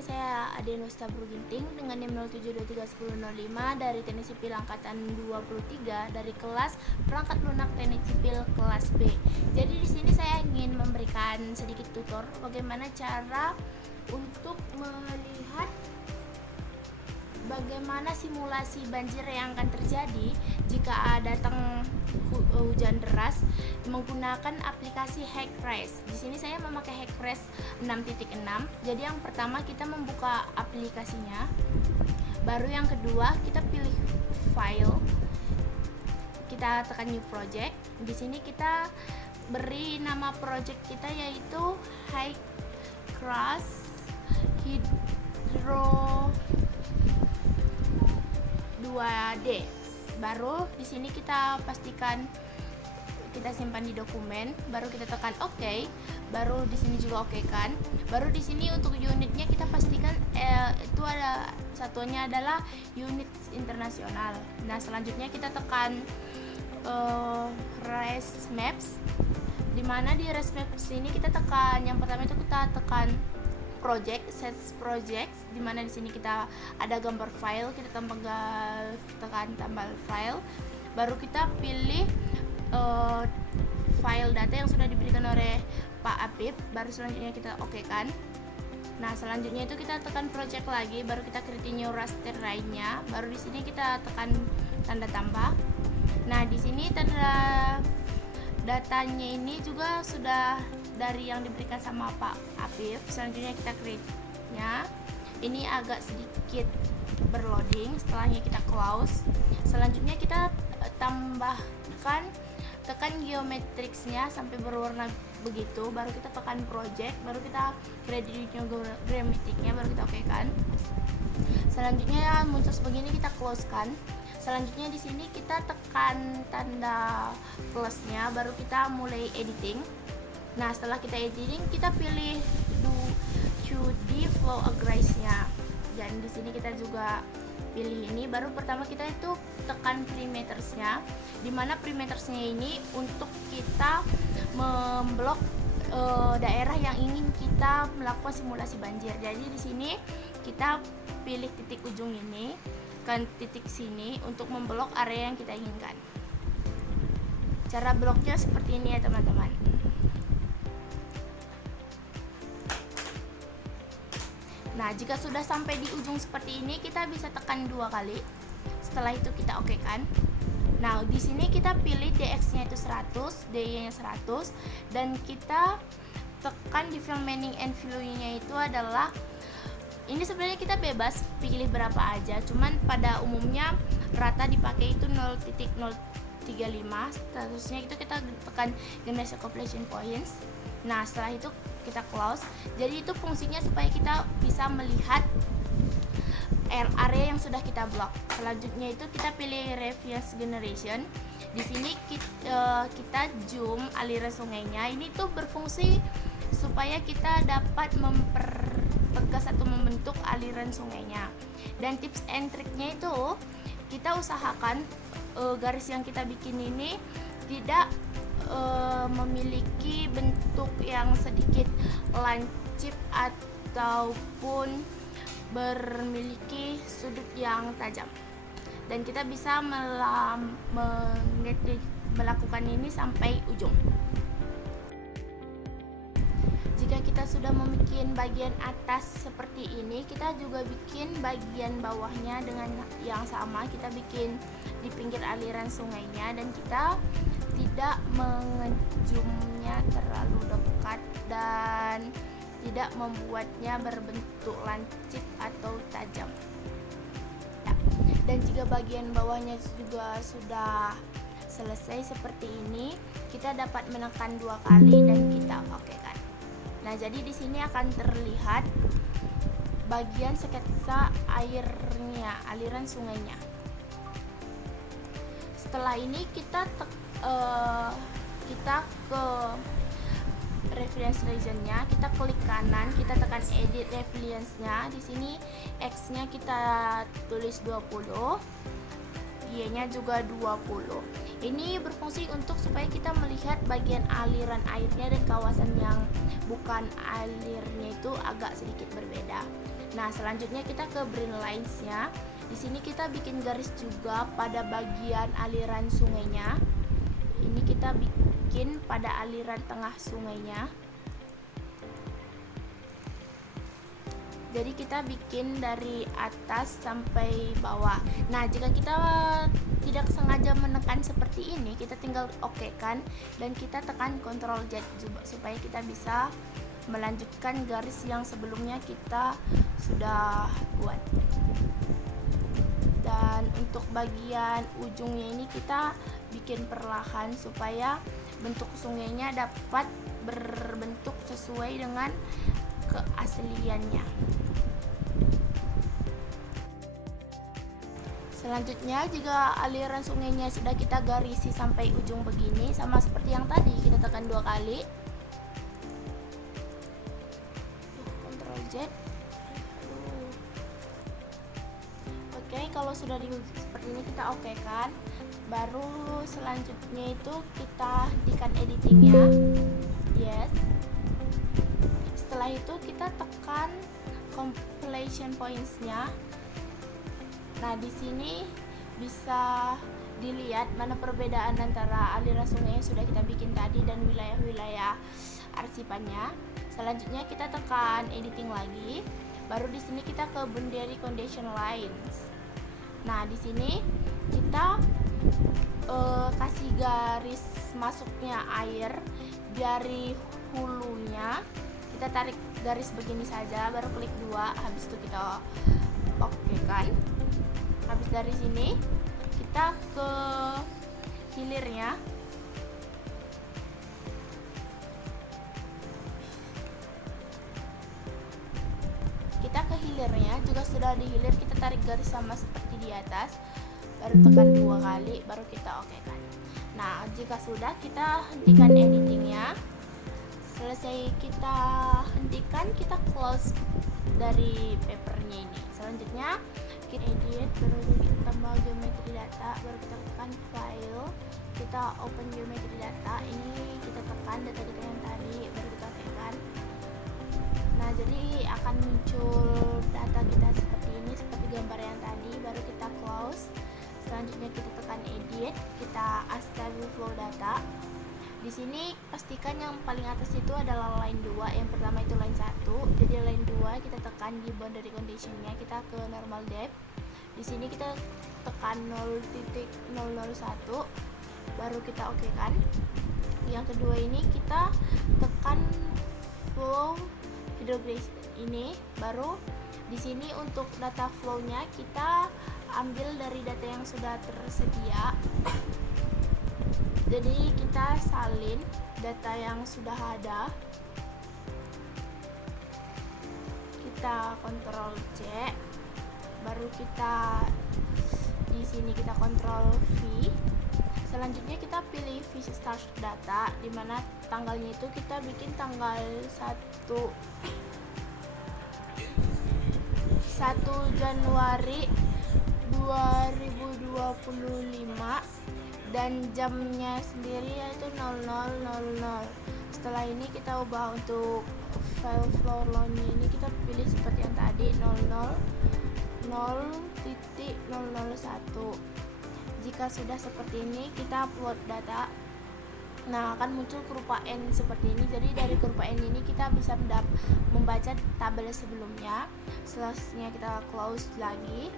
sini saya Aden Westabro Ginting dengan NIM 07231005 dari Teknik Sipil Angkatan 23 dari kelas Perangkat Lunak Teknik Sipil kelas B. Jadi di sini saya ingin memberikan sedikit tutor bagaimana cara untuk melihat bagaimana simulasi banjir yang akan terjadi jika datang hujan deras menggunakan aplikasi HackRace. Di sini saya memakai HackRace 6.6. Jadi yang pertama kita membuka aplikasinya. Baru yang kedua kita pilih file. Kita tekan new project. Di sini kita beri nama project kita yaitu HackRace Hydro 2D. Baru di sini kita pastikan kita simpan di dokumen, baru kita tekan OK. Baru di sini juga OK kan. Baru di sini untuk unitnya kita pastikan itu ada satuannya adalah unit internasional. Nah, selanjutnya kita tekan Race Maps. Dimana di Race Maps ini kita tekan yang pertama itu kita tekan project, set projects, dimana di sini kita ada gambar file, kita tekan tambah file, baru kita pilih file data yang sudah diberikan oleh Pak Apip, baru selanjutnya kita OK kan. Nah, selanjutnya itu kita tekan project lagi, baru kita create new raster lainnya, baru di sini kita tekan tanda tambah. Nah, di sini tanda datanya ini juga sudah dari yang diberikan sama Pak Apif. Selanjutnya kita create-nya. Ini agak sedikit berloading, setelahnya kita close. Selanjutnya kita tambahkan, tekan geometricsnya sampai berwarna begitu, baru kita tekan project, baru kita create geometricnya, baru kita oke kan. Selanjutnya muncul begini, kita close kan. Selanjutnya di sini kita tekan tanda plusnya, baru kita mulai editing. Nah, setelah kita editing, kita pilih 2D flow aggress-nya. Dan di sini kita juga pilih ini. Baru pertama kita itu tekan perimeters-nya. Dimana perimeters-nya ini untuk kita memblok daerah yang ingin kita melakukan simulasi banjir. Jadi di sini kita pilih titik ujung ini kan titik sini untuk memblok area yang kita inginkan. Cara bloknya seperti ini ya teman-teman. Nah, jika sudah sampai di ujung seperti ini, kita bisa tekan 2 kali. Setelah itu kita oke kan. Nah, di sini kita pilih DX-nya itu 100, DY-nya 100, dan kita tekan di fill meaning and value-nya itu adalah, ini sebenarnya kita bebas pilih berapa aja, cuman pada umumnya rata dipakai itu 0.035. Seterusnya itu kita tekan generation completion points. Nah, setelah itu kita close. Jadi itu fungsinya supaya kita bisa melihat area yang sudah kita blok. Selanjutnya itu kita pilih reference generation. Di sini kita zoom aliran sungainya. Ini tuh berfungsi supaya kita dapat mempertegas atau membentuk aliran sungainya. Dan tips and triknya itu kita usahakan garis yang kita bikin ini tidak memiliki bentuk yang sedikit lancip ataupun bermiliki sudut yang tajam. Dan kita bisa melakukan ini sampai ujung. Jika kita sudah membuat bagian atas seperti ini, kita juga bikin bagian bawahnya dengan yang sama. Kita bikin di pinggir aliran sungainya dan kita tidak mengejumnya terlalu dekat dan tidak membuatnya berbentuk lancip atau tajam. Ya. Dan jika bagian bawahnya juga sudah selesai seperti ini, kita dapat menekan 2 kali dan kita oke kan. Nah, jadi di sini akan terlihat bagian sketsa airnya, aliran sungainya. Setelah ini kita ke reference region-nya, kita klik kanan, kita tekan edit reference-nya. Di sini X-nya kita tulis 20, Y-nya juga 20. Ini berfungsi untuk supaya kita melihat bagian aliran airnya dan kawasan yang bukan alirnya itu agak sedikit berbeda. Nah, selanjutnya kita ke brain lines-nya. Di sini kita bikin garis juga pada bagian aliran sungainya. Ini kita bikin pada aliran tengah sungainya. Jadi kita bikin dari atas sampai bawah. Nah, jika kita tidak sengaja menekan seperti ini, kita tinggal oke-kan dan kita tekan Ctrl Z supaya kita bisa melanjutkan garis yang sebelumnya kita sudah buat. Dan untuk bagian ujungnya ini kita bikin perlahan supaya bentuk sungainya dapat berbentuk sesuai dengan keasliannya. Selanjutnya, jika aliran sungainya sudah kita garisi sampai ujung begini, sama seperti yang tadi, kita tekan 2 kali. Ctrl Z. Oke, kalau sudah seperti ini kita oke kan. Baru selanjutnya itu kita hentikan editingnya. Yes. Setelah itu kita tekan completion points-nya. Nah, di sini bisa dilihat mana perbedaan antara aliran sungai yang sudah kita bikin tadi dan wilayah-wilayah arsipannya. Selanjutnya kita tekan editing lagi. Baru di sini kita ke boundary condition lines. Nah, di sini kita kasih garis masuknya air dari hulunya. Kita tarik garis begini saja, baru klik 2, habis itu kita oke kan. Habis dari sini kita ke hilirnya. Kita ke hilirnya, juga sudah di hilir kita tarik garis sama seperti di atas, baru tekan 2 kali, baru kita oke kan. Nah, jika sudah kita hentikan editingnya. Selesai kita hentikan, kita close dari papernya ini. Selanjutnya kita edit, baru kita tambah geometri data, baru kita tekan file, kita open geometri data. Ini kita tekan data yang tadi, baru kita tekan. Nah, jadi akan muncul data kita seperti ini, seperti gambar yang tadi. Baru kita close. Selanjutnya kita tekan edit, kita add stable flow data. Di sini pastikan yang paling atas itu adalah line 2, yang pertama itu line 1. Jadi line 2 kita tekan di boundary condition-nya, kita ke normal depth. Di sini kita tekan 0.001, baru kita oke kan. Yang kedua ini kita tekan flow hydrograph ini, baru di sini untuk data flow-nya kita ambil dari data yang sudah tersedia. Jadi kita salin data yang sudah ada. Kita Ctrl C, baru kita di sini kita Ctrl V. Selanjutnya kita pilih view start data, dimana tanggalnya itu kita bikin tanggal 1 Januari 2025 dan jamnya sendiri yaitu 00:00. Setelah ini kita ubah untuk file floor law-nya ini, kita pilih seperti yang tadi 0.001. Jika sudah seperti ini, kita upload data. Nah, akan muncul kurva N seperti ini. Jadi dari kurva N ini kita bisa membaca tabel sebelumnya. Selanjutnya kita close lagi.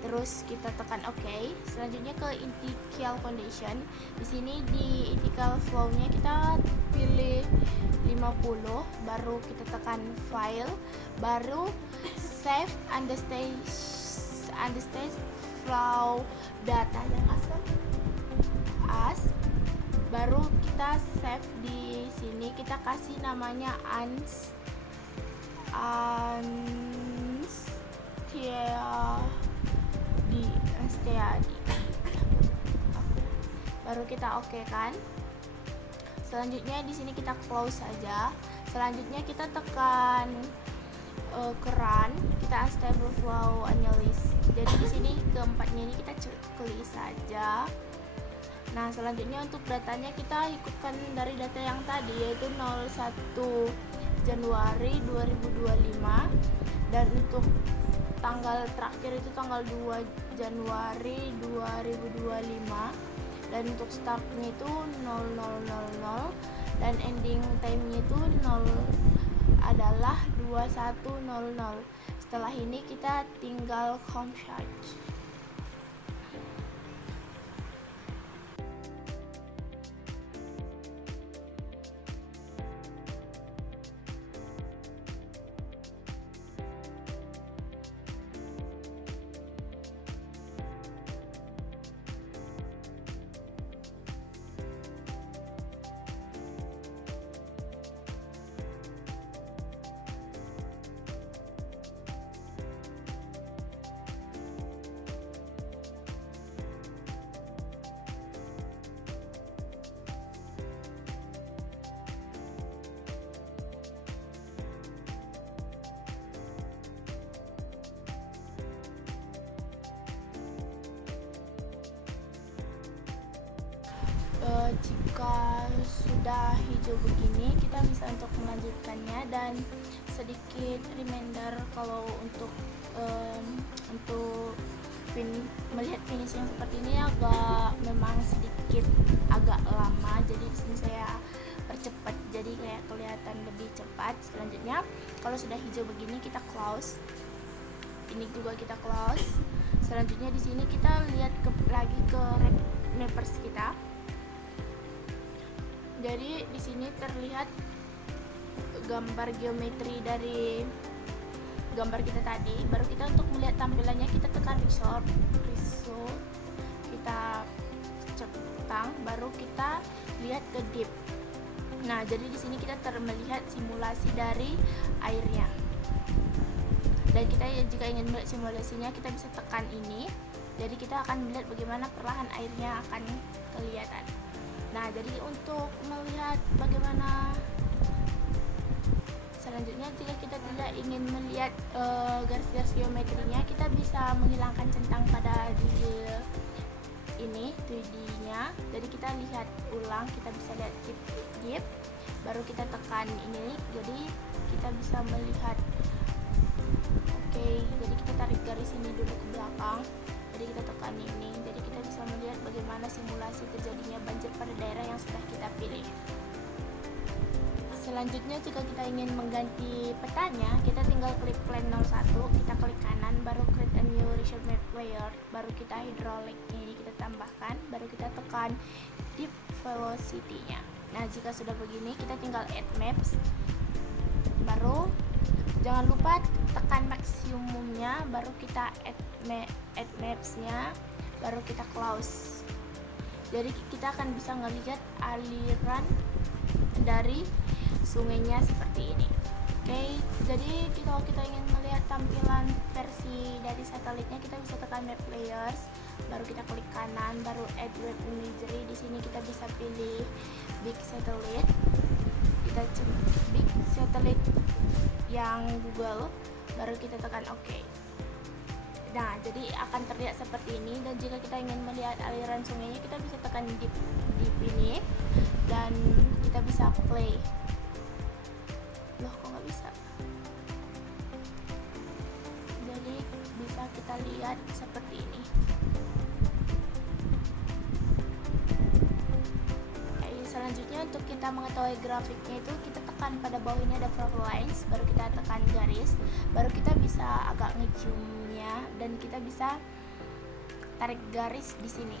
Terus kita tekan OK. Selanjutnya ke integral condition. Di sini di integral flow-nya kita pilih 50, baru kita tekan file, baru save understage flow data yang as. Baru kita save di sini, kita kasih namanya Anstiadi. Baru kita oke kan. Selanjutnya di sini kita close saja. Selanjutnya kita tekan keran, kita unstable flow analysis. Jadi di sini keempatnya ini kita klik saja. Nah, selanjutnya untuk datanya kita ikutkan dari data yang tadi, yaitu 01 Januari 2025, dan untuk tanggal terakhir itu tanggal 2 Januari 2025, dan untuk startnya itu 0000 dan ending time-nya itu 0 adalah 2100. Setelah ini kita tinggal home charge. Jika sudah hijau begini, kita bisa untuk melanjutkannya. Dan sedikit reminder kalau untuk melihat finish yang seperti ini memang sedikit agak lama, jadi di sini saya percepat jadi kayak kelihatan lebih cepat. Selanjutnya kalau sudah hijau begini kita close, ini juga kita close. Selanjutnya di sini kita lihat lagi ke mappers kita. Jadi di sini terlihat gambar geometri dari gambar kita tadi. Baru kita untuk melihat tampilannya kita tekan result, kita centang, baru kita lihat ke deep. Nah, jadi di sini kita melihat simulasi dari airnya. Dan kita jika ingin melihat simulasinya kita bisa tekan ini. Jadi kita akan melihat bagaimana perlahan airnya akan kelihatan. Nah, jadi untuk melihat bagaimana selanjutnya, jika kita tidak ingin melihat garis-garis geometrinya, kita bisa menghilangkan centang pada di ini 2D-nya. Jadi kita lihat ulang, kita bisa lihat deep, baru kita tekan ini, jadi kita bisa melihat. Oke, jadi kita tarik garis ini dulu ke belakang. Jadi kita tekan ini, jadi kita bisa melihat bagaimana simulasi terjadinya banjir pada daerah yang sudah kita pilih. Selanjutnya jika kita ingin mengganti petanya, kita tinggal klik plan 01, kita klik kanan, baru create a new reshape map layer, baru kita hydraulic ini kita tambahkan, baru kita tekan deep velocity-nya. Nah, jika sudah begini kita tinggal add maps, baru jangan lupa tekan maksimumnya, baru kita add maps-nya, baru kita close. Jadi kita akan bisa ngelihat aliran dari sungainya seperti ini. Oke, jadi kalau kita ingin melihat tampilan versi dari satelitnya, kita bisa tekan map layers, baru kita klik kanan, baru add web imagery. Di sini kita bisa pilih big satellite, kita big satellite yang Google, baru kita tekan OK. Nah, jadi akan terlihat seperti ini. Dan jika kita ingin melihat aliran sungainya, kita bisa tekan deep ini, dan kita bisa play. Loh, kok nggak bisa? Jadi bisa kita lihat seperti ini. Selanjutnya untuk kita mengetahui grafiknya itu, kita tekan pada bawah ini ada flow lines, baru kita tekan garis, baru kita bisa agak ngezoomnya, dan kita bisa tarik garis di sini.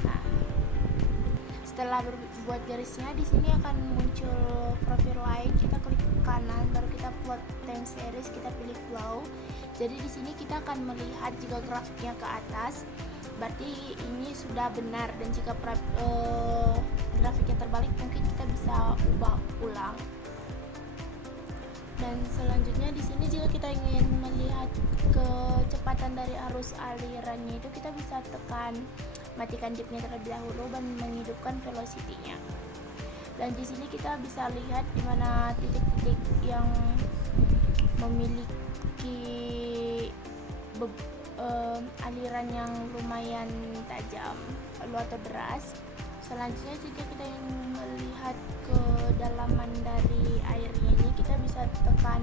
Nah, setelah berbuat garisnya, di sini akan muncul profile line, kita klik kanan, baru kita plot time series, kita pilih flow. Jadi di sini kita akan melihat jika grafiknya ke atas, berarti ini sudah benar, dan jika grafiknya terbalik mungkin kita bisa ubah ulang. Dan selanjutnya di sini jika kita ingin melihat kecepatan dari arus alirannya itu, kita bisa tekan matikan deepnya terlebih dahulu dan menghidupkan velocity-nya. Dan di sini kita bisa lihat di mana titik-titik yang memiliki aliran yang lumayan tajam atau deras. Selanjutnya jika kita ingin melihat kedalaman dari airnya ini, kita bisa tekan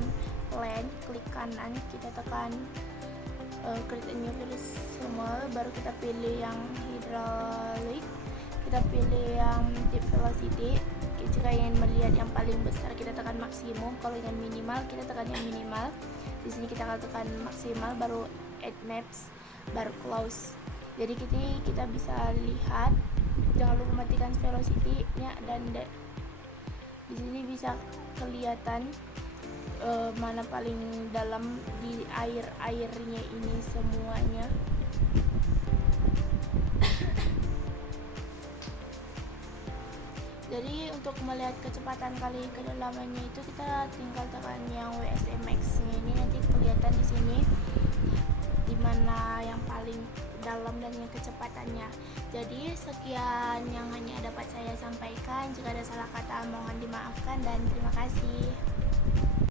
land, klik kanan, kita tekan create a new semua, baru kita pilih yang hydraulic, kita pilih yang deep velocity. Jika ingin melihat yang paling besar kita tekan maksimum, kalau ingin minimal kita tekan yang minimal. Di sini kita akan tekan maksimal, baru add maps, baru close. Jadi kita bisa lihat, jangan lupa matikan velocity-nya, dan di sini bisa kelihatan mana paling dalam di airnya ini semuanya. Jadi untuk melihat kecepatan kali kedalamannya itu kita tinggal tekan yang WSMX nya ini, nanti kelihatan di sini dimana yang paling dalam dan yang kecepatannya. Jadi sekian yang hanya dapat saya sampaikan, jika ada salah kata mohon dimaafkan dan terima kasih.